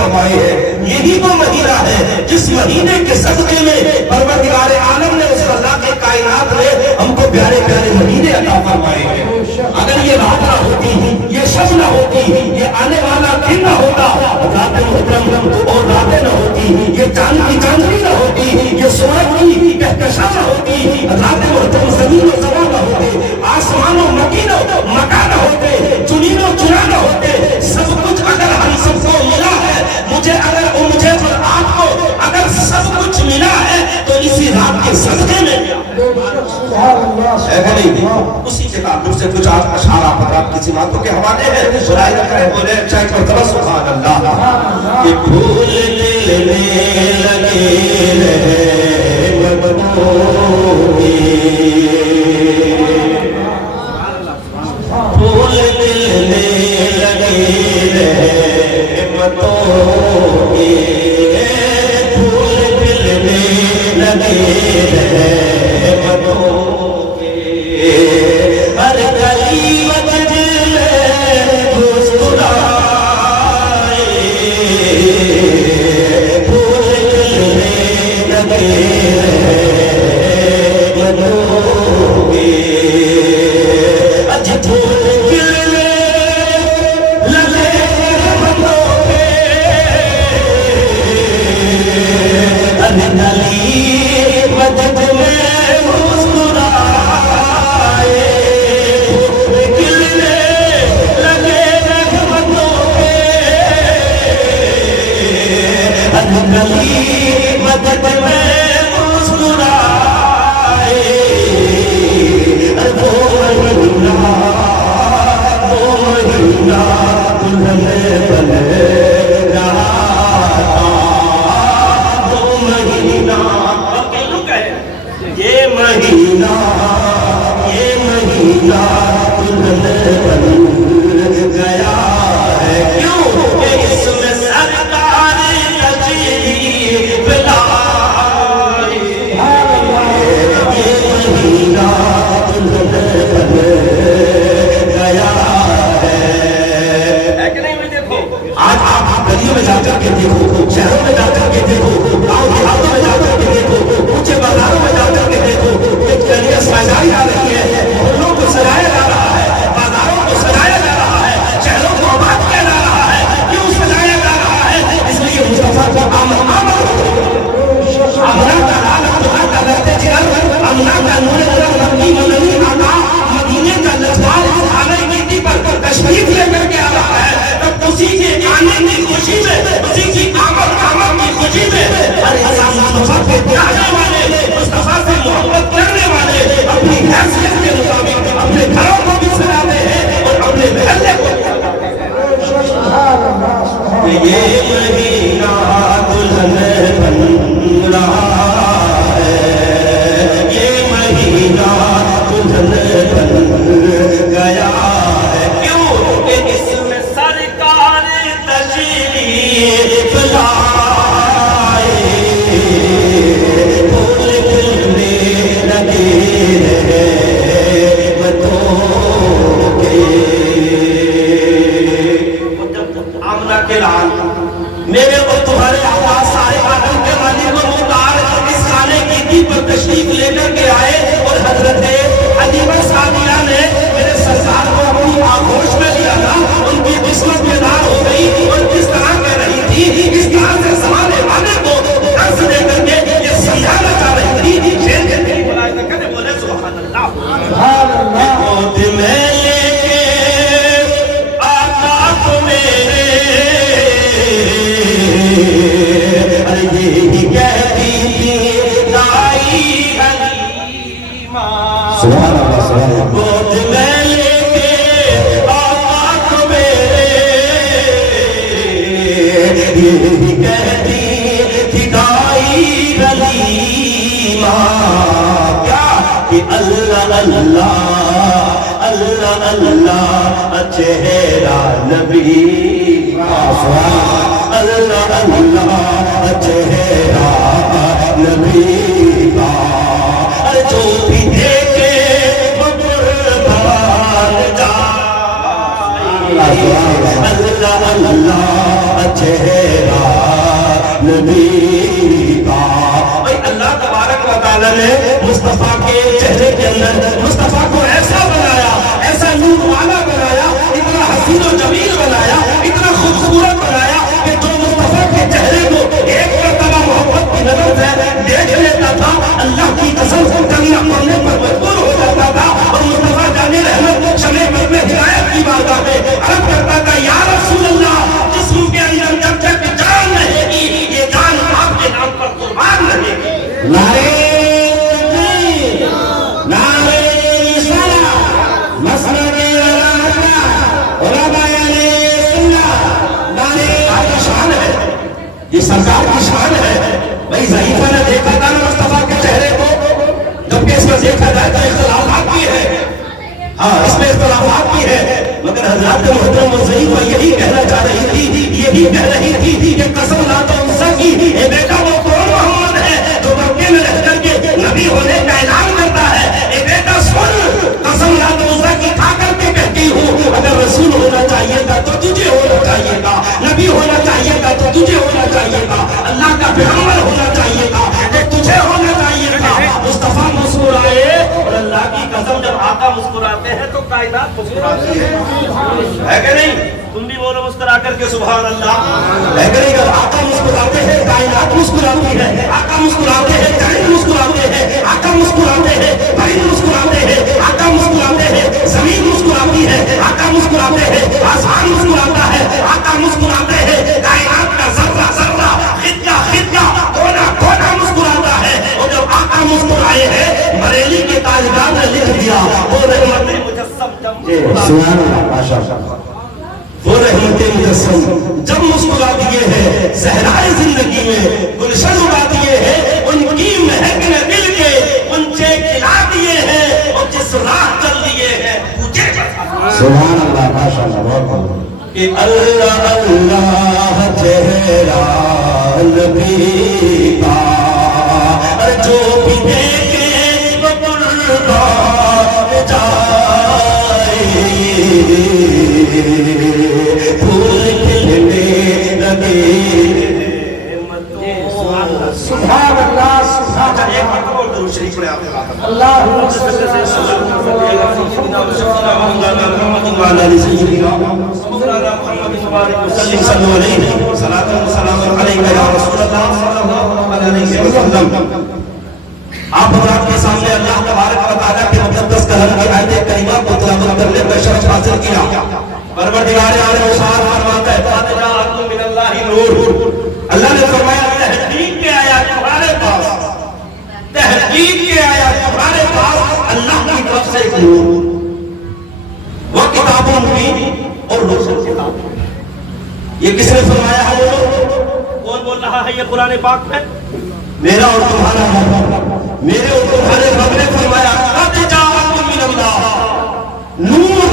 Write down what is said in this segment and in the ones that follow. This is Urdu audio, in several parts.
فرمائے ہیں۔ یہی وہ مہینہ ہے جس مہینے کے صدقے میں پروردگار عالم نے اس اللہ کے کائنات نے ہم کو پیارے پیارے مہینے عطا فرمائے ہیں۔ اگر یہ رات نہ ہوتی، یہ شب نہ ہوتی، یہ آنے والا دن نہ ہوتا، رات محترم اور راتیں نہ ہوتی، یہ چاند کی چاندنی نہ ہوتی، یہ سورج کی کہکشاں نہ ہوتی، رات محترم زمین و زمان نہ ہوتے، آسمان و مکین و مکان نہ ہوتے، چنین و چنا نہ ہوتے، سب کچھ اگر ہم سب کو ملا ہے، مجھے اور آپ کو اگر سب کچھ ملا ہے تو اسی رات کے صدقے میں اسی کے تعلق سے کچھ آج اشعار آپ کسی باتوں کے حوالے ہیں، سنائے کریں بولے چاہے مرتبہ سبحان اللہ۔ کہ پھول ملنے لگے پھول ملنے لگے رحمتوں کے، پھول ملنے لگے رحمتوں کے، ہر گلی بدلے مسکرائے، پھول ملنے لگے رحمتوں کے، اج پھول میرے اور تمہارے آواز سارے عالم کے مالک و مختار اس خانے کی دی پر تشریف لے کر کے آئے، اور حضرت حلیمہ سعدیہ نے میرے سرکار کو اپنی آغوش میں لیا تھا، ان کی قسمت بیدار ہو گئی اور کس طرح کہہ رہی تھی، اس طرح سے زمانے والے کو درس دے کر کے یہ سمجھانا چاہ رہی تھی، شیر کے تیری ملائکہ کرے بولے سبحان اللہ۔ گود میں لے کے آقا کو میرے یہی کہتی تھی دائی حلیمہ، گود میں لے کے آقا کو میرے یہی کہتی تھی دائی حلیمہ، کیا کہ اللہ اللہ اللہ اللہ چہرہ نبی کا، اللہ اللہ چہرہ نبی کا، جو بھی دیکھے وہ قربان جائے، اللہ اللہ چہرہ نبی کا. بھائی اللہ تبارک و تعالیٰ نے مصطفیٰ کے چہرے کے اندر مصطفیٰ کو ایسا بنایا, ایسا نور والا بنایا, اتنا حسین و جمیل بنایا, اتنا خوبصورت بنایا کہ جو مصطفیٰ کے چہرے کو ایک مرتبہ محبت کی نظر سے دیکھ لیتا تھا, اللہ کی قسم سے کلمہ پڑھنے پر مجبور ہو جاتا تھا. اور مصطفیٰ جان رحمت شمع پر میں ہدایت کی بارگاہ میں عرض کرتا تھا, یا رسول اللہ, جسم کے اندر جب تک جان رہے گی یہ جان آپ کے نام پر قربان رہے گی. نعرے تکبیر, نعرے رسالت, مسند علماء سنت, نعرے کی شان ہے, یہ سرکار کی شان ہے. بھائی ضعیفہ نے دیکھا تھا نا مصطفیٰ کے چہرے کو, جبکہ اس میں دیکھا جائے تو اختلافات بھی ہے, ہاں اس میں اختلافات بھی ہے, مگر حضرات محترم ضعیفہ یہی کہنا چاہ رہی تھی, یہی کہہ رہی تھی کہ قسم لا تو ان سب کی, اے بیٹا وہ کون محمد ہے جو مکے میں رہ کر کے نبی ہونے کا اعلان کرتا ہے. اے بیٹا سن, قسم لا تو ان سب کی کھا کر کے کہتی ہوں, اگر رسول ہونا چاہیے تھا تو تجھے ہونا چاہیے تھا, نبی ہونا چاہیے تھا تو تجھے ہونا چاہیے تھا, اللہ کا پیغمبر ہونا چاہیے تھا تو تجھے ہونا چاہیے تھا. مصطفیٰ مسکرائے, اور اللہ کی قسم جب آقا مسکراتے ہیں تو کائنات مسکراتی ہے کہ نہیں؟ تم بھی بولو مسکرا کر کے سبحان اللہ, ہے کہ نہیں؟ جب آقا مسکراتے ہیں کائنات مسکراتی ہے, آقا مسکراتے ہیں جنت مسکراتے ہیں, آقا مسکراتے ہیں پرند مسکراتے ہیں, آقا مسکراتے ہیں زمین مسکراتی ہے, آقا مسکراتے ہیں آسمان مسکراتا ہے, آقا مسکراتے ہیں کائنات کا ذرہ ذرہ, خطہ خطہ, کونا کونا مسکراتا ہے. اور جب آقا مسکرائے ہیں, بریلی کے تاجدار نے لکھ دیا, وہ رحمت مجسم سبحان اللہ, ماشاءاللہ, وہ رحمت مجسم جب مسکرا دیے ہیں صحرائے زندگی میں گلشن اگا دیے ہیں, ان کی مہک نے دل کے انچے کھلا دیے ہیں, اور جس راہ چل دیے ہیں مجھے سبحان اللہ, ماشاءاللہ, بہت کہ اللہ اللہ چہرہ نبی کا, جو بھی دیکھے وہ قربان جائے, پھول کھلنے لگے. سبحان اللہ, سبحان اللہ, ایک مرتبہ اور درود شریف پڑھیں آپ. اللہم صلی آپ حضرات کے سامنے اللہ تبارک و تعالیٰ کے مقدس کلام کی آیت کریمہ کو تلاوت کرنے کا شرف حاصل کیا. پروردگار عالم ارشاد فرماتا ہے, قد جاءکم من اللہ نور, اللہ نے فرمایا تحقیق کے آیا تمہارے پاس, تحقیق کے آیا تمہارے پاس اللہ کی طرف سے ایک نور, وہ کتاب مبین اور روشن کتاب. یہ کس نے فرمایا ہے؟ کون بول رہا ہے یہ قرآن پاک میں؟ میرا اور تمہارا رب, میرے اور تمہارے رب نے فرمایا قد جاءکم من اللہ نور,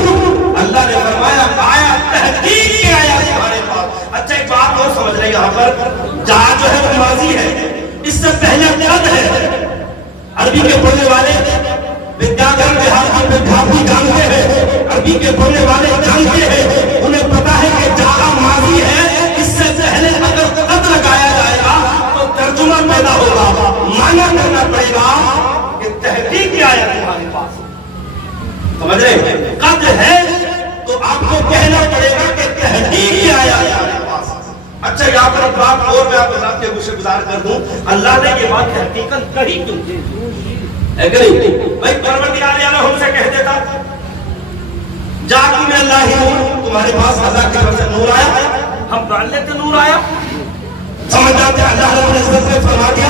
اللہ نے فرمایا آیا تحقیق کے آیا تمہارے پاس. اچھا ایک بات اور سمجھ رہے, یہاں پر جا جو ہے وہ ماضی ہے, اس سے پہلے قد ہے. عربی کے پڑھنے والے ودیاگر بہار کی ودیارتھی جانتے ہیں, عربی کے پڑھنے والے جانتے ہیں, انہیں پتا ہے کہ جا ماضی ہے, اس سے پہلے اگر قد لگایا جائے گا تو ترجمہ پیدا ہوگا, معنی کرنا پڑے گا کہ تحقیق کیا آیا تمہارے پاس. سمجھ رہے, قد ہے تو آپ کو کہنا پڑے گا کہ تحقیق کیا آیا تمہارے پاس. اچھا یہاں پر بات اور میں آپ کے ساتھ گوشے گزار کر دوں, اللہ نے یہ بات حقیقت کہی کیوں ہے کہ نہیں؟ بھائی پروردگار عالم ہم سے کہہ دیتا جاءکم من اللہ نور, تمہارے پاس اللہ کی طرف سے نور آیا, ہم مان لیتے نور آیا, سمجھ جاتے اللہ رب العزت نے فرما دیا,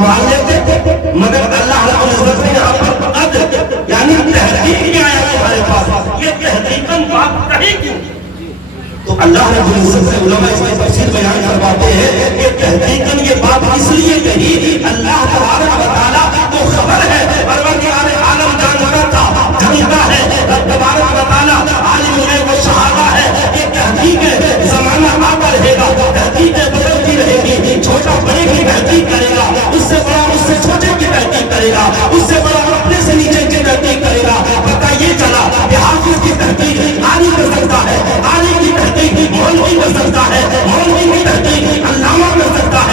مان لیتے, مگر اللہ رب العزت نے یہاں پر قد یعنی تحقیق کیا آیا تمہارے پاس, یہ تحقیقاً بات کہی کیوں؟ تو اللہ رب العزت سے علماء اس کی تفسیر بیان کرواتے ہیں کہ تحقیقاً یہ بات اس لیے کہی, اللہ تبارک و تعالیٰ کو خبر ہے, پروردگار عالم جانتا تھا, جانتا ہے, رب تبارک و تعالیٰ عالم غیب و شہادہ ہے. یہ تحقیق ہے, زمانہ آتا رہے گا, تحقیق بدلتی رہے گی, چھوٹا بڑے کی تحقیق کرے گا, اس سے بڑا اس سے چھوٹے کی تحقیق کرے گا, اس سے بڑا اپنے سے نیچے کی تحقیق کرے گا. پتہ یہ چلا کہ حافظ کی تحقیق عالی کر سکتا ہے, عالی کی تحقیق مولوی کر سکتا ہے, مولوی کی تحقیق علامہ کر سکتا ہے,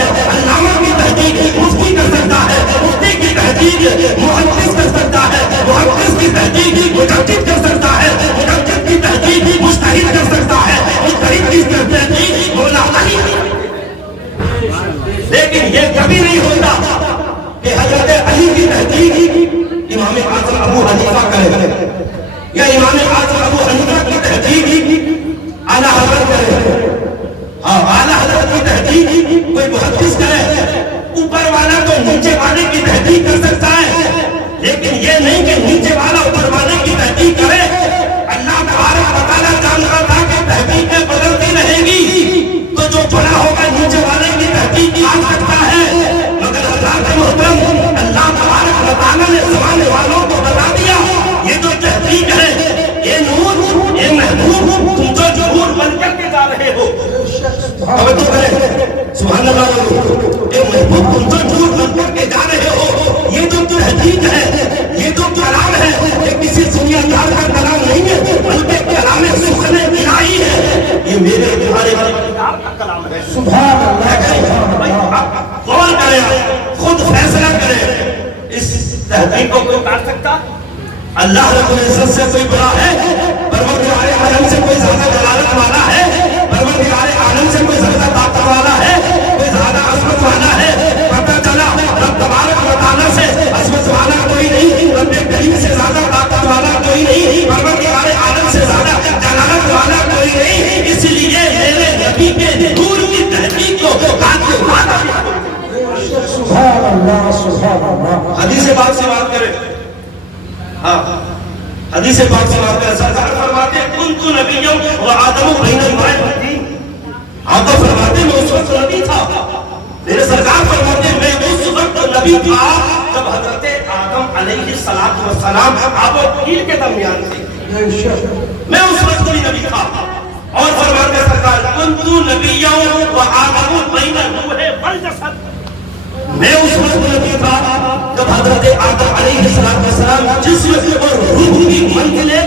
نہیں ہوتا کہ حضرت علی کی تحقیق امام اعظم ابو حنیفہ کرے یا امام اعظم ابو حنیفہ کی تحقیق اعلیٰ حضرت کرے. ہاں اعلیٰ حضرت کی تحقیق کوئی محدث کرے. اوپر والا تو نیچے والے کی تحقیق کر سکتا ہے, لیکن یہ نہیں کہ نیچے والا اوپر والے کی تحقیق کرے. اللہ تبارک و تعالیٰ جان رہا تھا کہ تحقیقیں بدلتی رہیں گی, تو جو بڑا ہوگا نیچے والے کی تحقیق آ سکتا ہے. مگر حضرات محترم, اللہ تبارک و تعالیٰ نے زمانے والوں کو بتا دیا یہ جو تحقیق ہے, یہ نور, یہ محبوب, تم جو جمہور بن کر کے جا رہے ہو. توجہ کریں, سبحان اللہ, یہ محبوب تم جو جمہور بن کر کے جا رہے ہو, یہ جو تحقیق ہے, یہ جو کلام ہے, یہ کسی دنیا دار کا کلام نہیں ہے, بلکہ کلام سخن الہی ہے. یہ میرے تمہارے کتاب کا کلام ہے. سبحان اللہ. غور کریں, خود فیصلہ کریں. اس تحقیق کو کوئی کاٹ سکتا؟ اللہ رب العزت سے کوئی بڑا ہے؟ پروردگار عالم سے کوئی زیادہ جلالت والا ہے؟ پروردگار عالم سے کوئی زیادہ طاقت والا ہے؟ کوئی زیادہ عظمت والا ہے؟ پتہ چلا رب تبارک و تعالیٰ سے عظمت والا کوئی نہیں, رب کریم سے زیادہ طاقت والا کوئی نہیں, پروردگار عالم سے زیادہ جلالت والا کوئی نہیں. اس لیے میرے نبی کے نور کی تحقیق کو کاٹ کے مانا. سبحان اللہ, سبحان اللہ. حدیث پاک سے بات کریں. ہاں, حدیث پاک سے بات کریں. سرکار فرماتے ہیں کنت نبیوں وآدم بین الماء والطین. آپ تو فرماتے میں اس وقت نبی تھا. میرے سرکار فرماتے ہیں میں اس وقت نبی تھا جب حضرت آدم علیہ السلام آب و طین کے درمیان تھے. میں اس وقت بھی نبی تھا. اور فرماتے ہیں سرکار کنت نبیوں وآدم بین الروح والجسد. میں اس وقت نبی تھا جب حضرت آدم علیہ السلام جسم اور روح کی منزلیں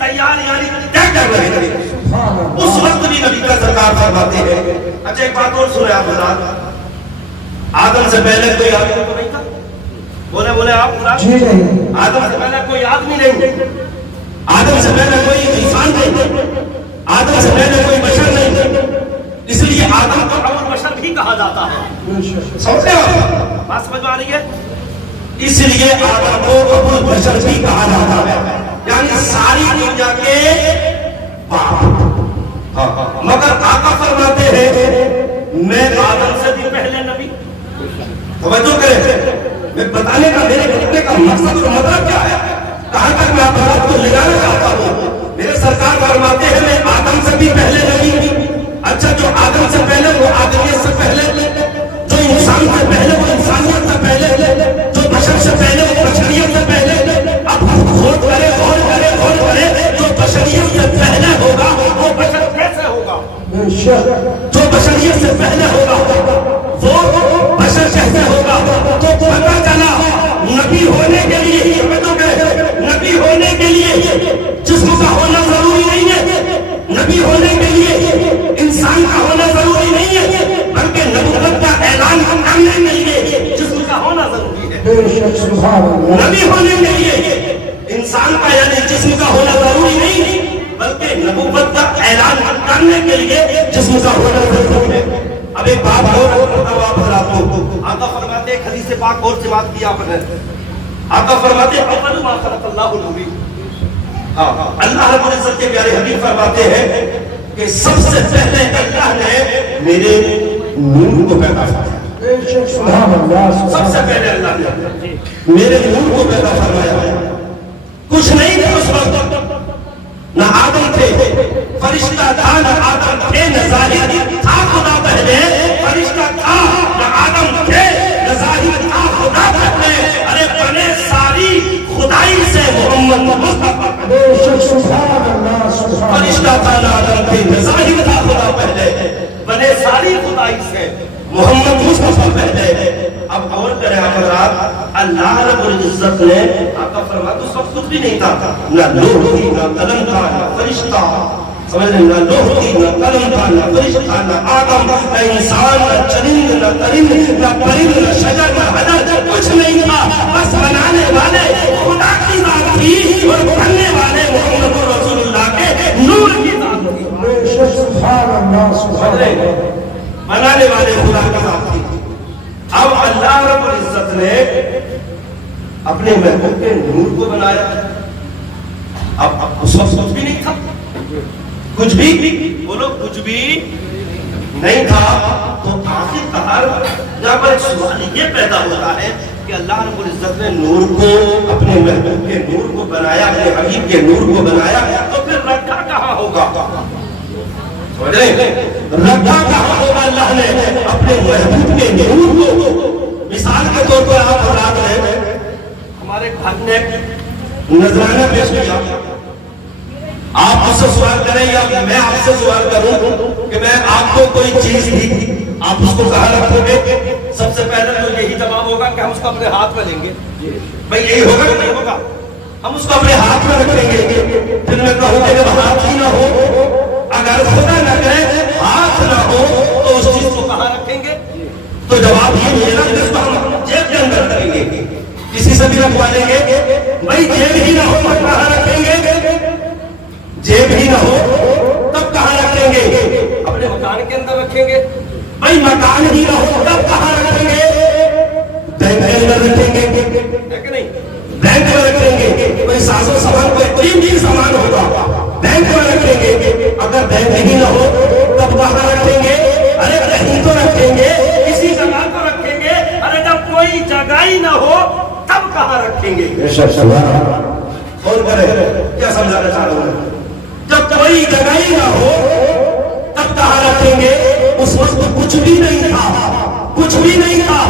تیار یعنی طے کر رہے تھے, اس وقت بھی نبی کا سرکار فرماتے ہیں. اچھا ایک بات اور سنیں آپ حضرات, آدم سے پہلے کوئی آدمی تو نہیں تھا. بولے آپ آدم سے پہلے کوئی آدمی نہیں, آدم سے پہلے کوئی انسان نہیں, آدم سے پہلے کوئی بشر نہیں. اس لیے آدم کو ابو البشر بھی کہا جاتا ہے. سمجھتے ہو بات سمجھ میں آ رہی ہے؟ اس لیے آدم کو ابو البشر بھی کہا جاتا ہے, یعنی ساری دنیا کے باپ. مگر آقا فرماتے ہیں میں آدم سے بھی پہلے نبی. توجہ کریں, میں بتانے کا میرے کہنے کا مقصد اور مطلب کیا ہے, کہاں تک میں آپ بات کو لے جانا چاہتا ہوں. میرے سرکار فرماتے ہیں میں آدم سے بھی پہلے نبی. اچھا, جو آدم سے پہلے وہ آدمیت سے پہلے, جو انسان سے پہلے وہ انسانیت سے پہلے, جو بشر سے پہلے وہ بشریت سے پہلے. اب غور کرے, غور کرے, غور کرے, جو بشریت سے پہلے ہوگا وہ بشر کیسے ہوگا؟ جو بشریت سے پہلے ہوگا وہ بشر کیسے ہوگا؟ تو پتہ چلا نبی ہونے کے لیے, نبی ہونے کے لیے جسم کا ہونا ضروری نہیں ہے, نبی ہونے کے لیے انسان کا ہونا ضروری نہیں ہے, بلکہ نبوت کا اعلان کرنے کے لیے جسم کا ہونا ضروری ہے. نبی ہونے کے لیے انسان کا یعنی جسم کا ہونا ضروری نہیں, بلکہ نبوت کا اعلان کرنے کے لیے جسم کا ہونا ضروری ہے. اب ایک بات اور بتاؤ آپ حضرات کو. آقا فرماتے ہیں حدیث پاک اور سے بات کیا آپ نے. آقا فرماتے ہیں اول ما خلق اللہ النور. اللہ رب العزت کے پیارے حبیب فرماتے ہیں کہ سب سے پہلے اللہ نے میرے نور کو پیدا فرمایا. سب سے پہلے اللہ نے میرے نور کو پیدا فرمایا. کچھ نہیں تھا اس وقت, نہ آدم تھے, فرشتہ تھا, نہ آدم تھے, نہ ظاہر تھا خدا پہلے, فرشتہ تھا, نہ آدم تھے, نہ ظاہر تھا خدا پہلے. ارے بنے ساری خدائی سے محمد مصطفیٰ. فرشتہ تھا, نہ آدم تھے, نہ ظاہر تھا خدا پہلے, بنے ساری خدائی سے محمد مصطفیٰ پہلے. اب اور کریں آپ حضرات, اللہ رب العزت نے آقا فرمایا تو سب کچھ بھی نہیں تھا, نہ لوح تھی, نہ قلم تھا, نہ فرشتہ, سمجھ لیں, نہ لوح تھی, نہ قلم تھا, نہ فرشتہ, نہ آدم, نہ انسان, نہ چرند, نہ ترند, نہ پرند, نہ شجر, نہ حجر, کچھ نہیں تھا. بس بنانے والے خدا کی ذات تھی اور بننے والے محمد رسول اللہ کے نور کی ذات تھی. سبحان اللہ, سبحان اللہ. بنانے والے خدا کی ذات تھی. اب اللہ رب العزت نے اپنے محبوب کے نور کو بنایا. اب اس وقت کچھ بھی نہیں تھا, کچھ بھی بولو, کچھ بھی نہیں تھا. تو آخر کار یہاں پر ایک سوال یہ پیدا ہوتا ہے کہ اللہ رب العزت نے نور کو, اپنے محبوب کے نور کو بنایا, اپنے حبیب کے نور کو بنایا, تو پھر رکھا کہاں ہوگا؟ رکھا کہاں ہوگا اللہ نے اپنے محبوب کے نور کو؟ مثال کے طور پر آپ حضرات نے ہمارے گھر نے نذرانہ پیش کیا, آپ مجھ سے سوال کریں یا میں آپ سے سوال کروں کہ میں آپ کو کوئی چیز دی, آپ اس کو کہاں رکھو گے؟ سب سے پہلے تو یہی جواب ہوگا کہ ہم اس کو اپنے ہاتھ میں لیں گے. بھائی یہی ہوگا کہ نہیں ہوگا؟ ہم اس کو اپنے ہاتھ میں رکھیں گے. پھر میں کہوں کہ جب ہاتھ ہی نہ ہو, اگر خدا نہ کرے ہاتھ نہ ہو, تو اس چیز کو کہاں رکھیں گے؟ تو جواب یہ ملے گا کہ اس کو ہم جیب کے اندر رکھیں گے. کسی سے بھی رکھوا لیں گے, بھائی جیب ہی نہ ہو تب کہاں رکھیں گے؟ جیب ہی نہ ہو تب کہاں رکھیں گے؟ اپنے مکان کے اندر رکھیں گے. بھائی مکان ہی نہ ہو تب کہاں رکھیں گے؟ بینک کے اندر رکھیں گے, ہے کہ نہیں؟ بینک میں رکھیں گے. کوئی ساز و سامان, کوئی قیمتی سامان ہوگا, بینک میں رکھیں گے. اگر بینک ہی نہ ہو تب کہاں رکھیں گے؟ ارے کہیں تو رکھیں گے, کسی جگہ تو رکھیں گے. ارے جب کوئی جگہ ہی نہ ہو تب کہاں رکھیں گے؟ اور کرے کیا سمجھانا چاہ رہا ہوں؟ جب کوئی جگہ ہی نہ ہو تب کہاں رکھیں گے؟ اس وقت کچھ بھی نہیں تھا, کچھ بھی نہیں تھا,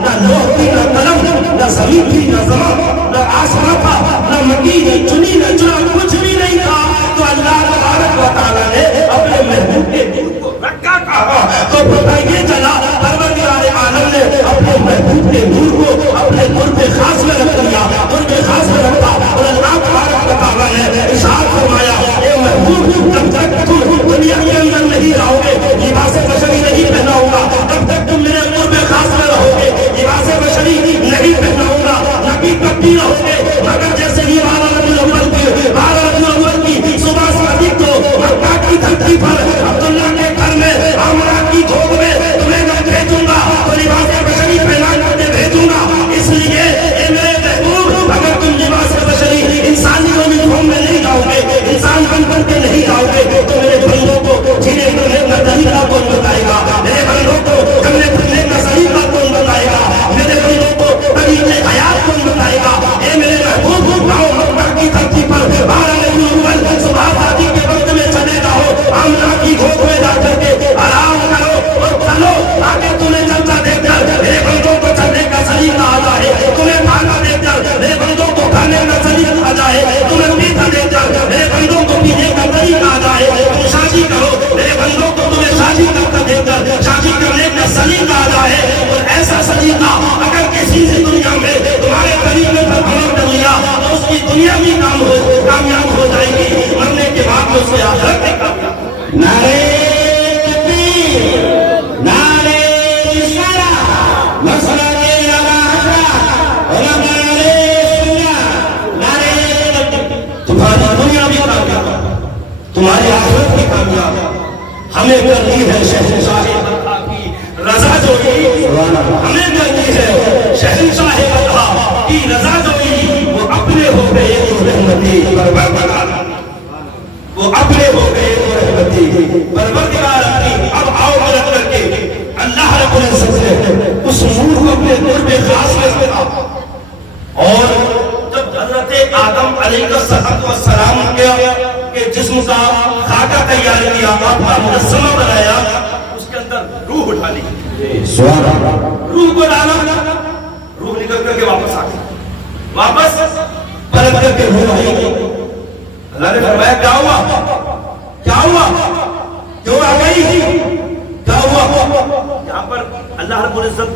نہ لوح تھی, نہ قلم, نہ زمین تھی, نہ زمان, نہ آسمان تھا, نہ مٹی, نہ چنی, نہ چنا, کچھ بھی نہیں تھا. تو اللہ تبارک و تعالیٰ نے اپنے محبوب کے نور کو رکھا کہاں؟ تو پتہ یہ چلا پروردگار عالم نے اپنے محبوب کے نور کو اپنے قرب خاص میں رکھ دیا, قرب خاص میں رکھا. اور اللہ تبارک و تعالیٰ نے ارشاد فرمایا, اے محبوب جب تک تم دنیا کے اندر نہیں رہو گے, لباس بشری نہیں پہنا ہوگا, تب تک تم میرے قرب خاص میں رہو گے. لباس بشری نہیں پہنا ہوگا, نبی تب بھی رہو گے, مگر جیسے ہی 12 ربیع الاول کی صبح صادق کو مکہ کی دھرتی پر عبداللہ کے گھر میں آمنہ کی جھوگ میں تمہیں میں بھیجوں گا, تو لباس بشری پہنا کر کے بھیجوں گا. اس لیے اے میرے محبوب, اگر تم لباس بشری انسانی یونیفارم میں نہیں جاؤ گے, انسان بن کے نہیں جاؤ گے, تو میرے بندوں کو جینے مرنے کا طریقہ کون بتائے گا؟ میرے بندوں کو چلنے پھرنے کا طریقہ کون بتائے گا؟ میرے بندوں کو طریقے حیات کون بتائے گا؟ اے میرے محبوب, آؤ مکہ کی دھرتی پر 12 ربیع الاول صبح صادق کے وقت میں چلے جاؤ, آمنہ کی گود میں جا کر کے آرام کرو اور چلو, تاکہ تمہیں چلتا دیکھ کر میرے بندوں کو چلنے کا سلیقہ آ جائے, تمہیں کھانا دیکھ کر میرے بندوں کو کھانے کا سلیقہ آ جائے, تمہیں پیتا دیکھ کر میرے بندوں کو پینے کا طریقہ آ جائے. تم شادی کرو, میرے بندوں کو تمہیں شادی کرتا دیکھ کر شادی کرنے کا سلیقہ آ جائے. اور ایسا سلیقہ اگر کسی سے دنیا میں تمہارے طریقے پر عمل کر لیا تو اس کی دنیا بھی کامیاب ہو جائے گی, مرنے کے بعد اس سے آخرت میں کامیاب. نعرہ تکبیر, نعرہ رسالہ, مسئلہ کے تمہاری دنیا بھی کامیاب, تمہاری آخرت بھی کامیاب. ہمیں کرنی ہے شہنشاہ بطحا کی رضا جوئی, ہمیں کرنی ہے شہنشاہ بطحا کی رضا جوئی. وہ اپنے ہو گئے تو رحمتی پروردگار, وہ اپنے ہو گئے تو رحمتی پروردگار اپنی. اب آؤ مدد کر کے اللہ رب العزت نے اس نور کو اپنے قرب خاص میں رکھا. اور جب حضرت آدم علیہ السلام کے جسم کا خاکہ تیار کیا, اپنا مجسمہ بنایا, اس کے اندر روح اٹھا لی, روح کو ڈالا, روح نکل کر کے واپس آ گئی, واپس پلٹ کر کے روح آئی. اللہ نے فرمایا کیا ہوا, کیا ہوا, کیوں آ گئی, کیا ہوا؟ یہاں پر اللہ رب العزت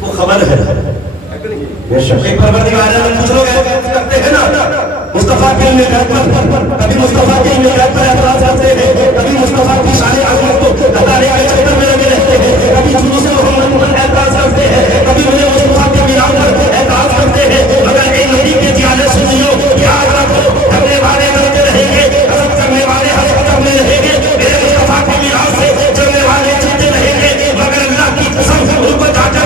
کو خبر ہے. ایک پروردگار عالم کچھ لوگ کرتے ہیں نا, مصطفیٰ کے علم غیب پر, کبھی مصطفیٰ کے علم غیب پر اعتراض کرتے ہیں, کبھی مصطفیٰ کی شان عظمت کو بتانے کے چکر میں لگے رہتے ہیں, کبھی جلوس محمد پر اعتراض کرتے ہیں, کبھی مجھے مصطفیٰ کے میلاد پر اعتراض کرتے ہیں. مگر اے نبی کے جیالے سنیو, یاد رکھو کرنے والے کرتے رہیں گے, حسد کرنے والے حسد کرنے رہیں گے, میرے مصطفیٰ کے میلاد سے چلنے والے چلتے رہیں گے, مگر اللہ کی قسم ان کو جا کر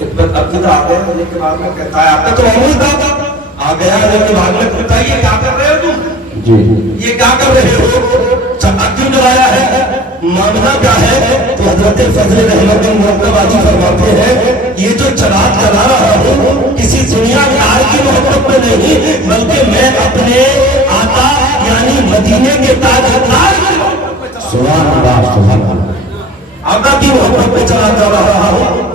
ابتدا آ گیا ہونے کے بعد میں کہتا ہے آپ کا تو معمول تھا آ گیا ہونے کے بعد میں کہتا ہے یہ کیا کر رہے ہو تم جی یہ کیا کر رہے ہو چکا کیوں جلایا ہے معاملہ کیا ہے تو حضرت فضل رحمت مرتب آجی فرماتے ہیں یہ جو چراغ جلا رہا ہوں کسی دنیا دار کی محبت میں نہیں بلکہ میں اپنے آقا یعنی مدینے کے تاجدار کی محبت میں سبحان اللہ سبحان اللہ آقا کی محبت میں چلا جا رہا ہوں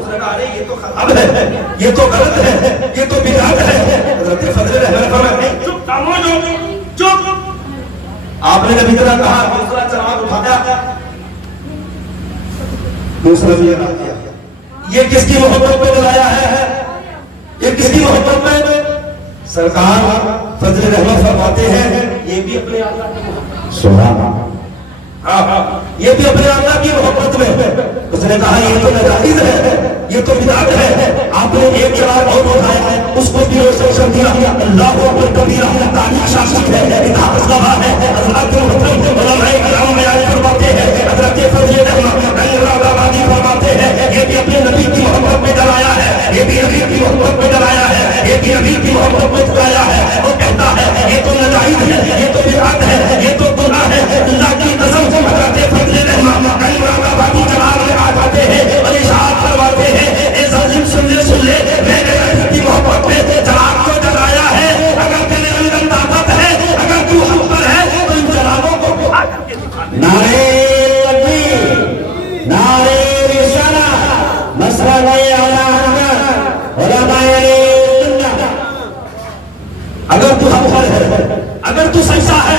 یہ تو خراب ہے یہ تو غلط ہے یہ تو بدعت ہے حضرت فضل رحمت فرماتے ہیں چپ خاموش ہو چپ آپ نے نبی طرح کہا دوسرا چراغ اٹھایا دوسرا بھی لگا دیا یہ کس کی محبت میں جلایا ہے یہ کس کی محبت میں سرکار فضل رحمت فرماتے ہیں یہ بھی اپنے آقا کی محبت سبحان اللہ یہ بھی اپنے آقا کی محبت میں اس نے کہا یہ تو ناجائز ہے یہ تو بدعت ہے آپ نے ایک چراغ اور اٹھایا اس کو بھی روشن کر دیا اللہ اکبر کبیرہ تاریخ شاشت ہے اتحاد گواہ ہے حضرات محترم علماء کرام بیان فرماتے ہیں حضرت فضل رحمت رنگ آبادی فرماتے ہیں یہ بھی اپنے نبی کی محبت میں جلایا ہے یہ بھی نبی کی محبت میں جلایا ہے یہ بھی نبی کی محبت میں جلایا ہے وہ کہتا ہے یہ تو ناجائز ہے یہ تو بدعت ہے یہ تو گناہ ہے اللہ کی قسم حضرت فضل رحمت رنگ آبادی جلال میں آ جاتے ہیں اور ارشاد فرماتے ہیں اے ظالم سن لے میں نے نبی کی محبت میں چراغ کو جلایا ہے اگر تیرے اندر طاقت ہے اگر تو حق پر ہے تو ان چراغوں کو بجھا کر کے دکھا دے نعرے تکبیر نعرے رسالہ مسلک اعلی علماء سنت اگر تو حق پر ہے اگر تو سچا ہے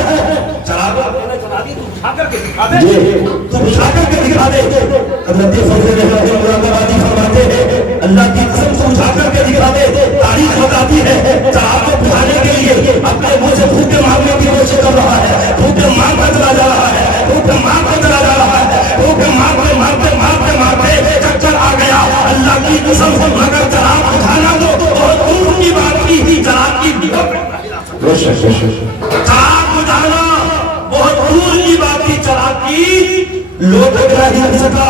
چراغوں کو جلا دی تو بجھا کر کے دکھا دے تو بجھا کر کے دکھا دے حضرت فضل رحمت مراد آبادی فرماتے ہیں اللہ کی قسم سے بجھا کر کے دکھا دے تاریخ بتاتی ہے چراغ کو بجھانے کے لیے اپنے منہ سے پھوکے مارنے کی کوشش کر رہا ہے پھوکے مار کر چلا جا رہا ہے پھوکے مار کر چلا جا رہا ہے پھوکے مارتے مارتے مارتے مارتے چکر آ گیا اللہ کی قسم سے مگر چراغ بجھانا تو بہت دور کی بات کی چراغ کی چراغ بجھانا بہت دور کی بات کی چراغ کی لوگ اگلا ہی نہیں سکا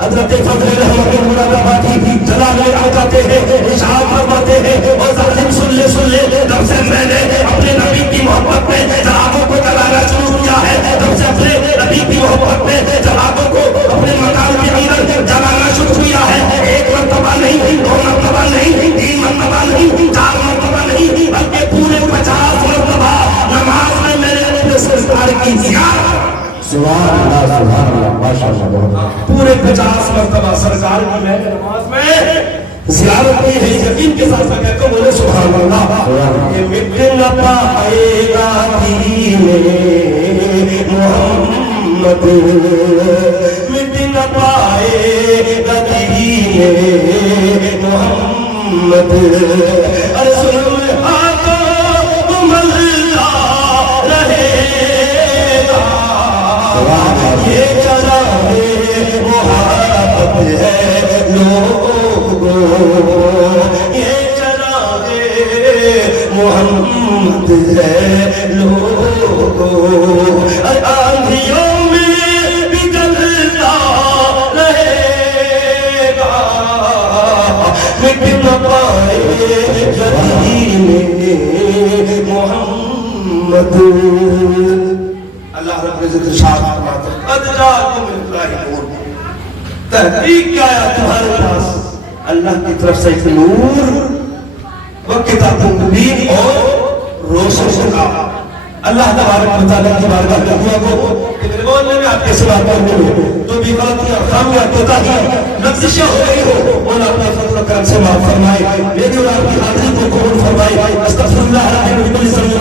حضرت فضل رحمت مراد آبادی جلا لے آ جاتے ہیں ارشاد فرماتے ہیں اور ظالم سن لے جب سے میں نے اپنے نبی کی محبت میں چراغوں کو جلانا شروع کیا ہے جب سے اپنے نبی کی محبت میں چراغوں کو اپنے مکان کے اندر جلانا شروع کیا ہے ایک مرتبہ نہیں دو مرتبہ نہیں تین مرتبہ نہیں چار مرتبہ نہیں بلکہ پورے 50 مرتبہ نماز میں میں نے اپنے سرکار کی زیارت سبحان اللہ ماشاءاللہ پورے 50 مرتبہ سرکار کی میں نماز میں زیارت کی ہے یقین کے ساتھ میں کہتا ہوں بولے سبحان اللہ یہ مٹ نہ پائے گا دین محمد مٹ نہ پائے گا دین محمد ارے ظلم ہاتھوں ملتا رہے یہ چراغ محبت ہے لوگوں یہ چراغ محمد ہے لوگوں آندھیوں میں بھی جلتا رہے گا مٹ نہ پائے دین محمد اللہ رب العزت ارشاد فرماتا ہے قد جاءکم من اللہ نور تحقیق کیا ہے تمہارے پاس اللہ کی طرف سے ایک نور و کتاب مبین اور روشن کتاب اللہ تبارک و تعالیٰ کی بارگاہ میں دعا کو کہ میرے بولنے میں آپ کے سوا کرنے میں تو بھی غلطیاں خامیاں کوتاہیاں لفظشیں ہو گئی ہو مولا اپنے فضل و کرم سے معاف فرمائے میری اور آپ کی حاضری کو قبول فرمائے استغفر اللہ العظیم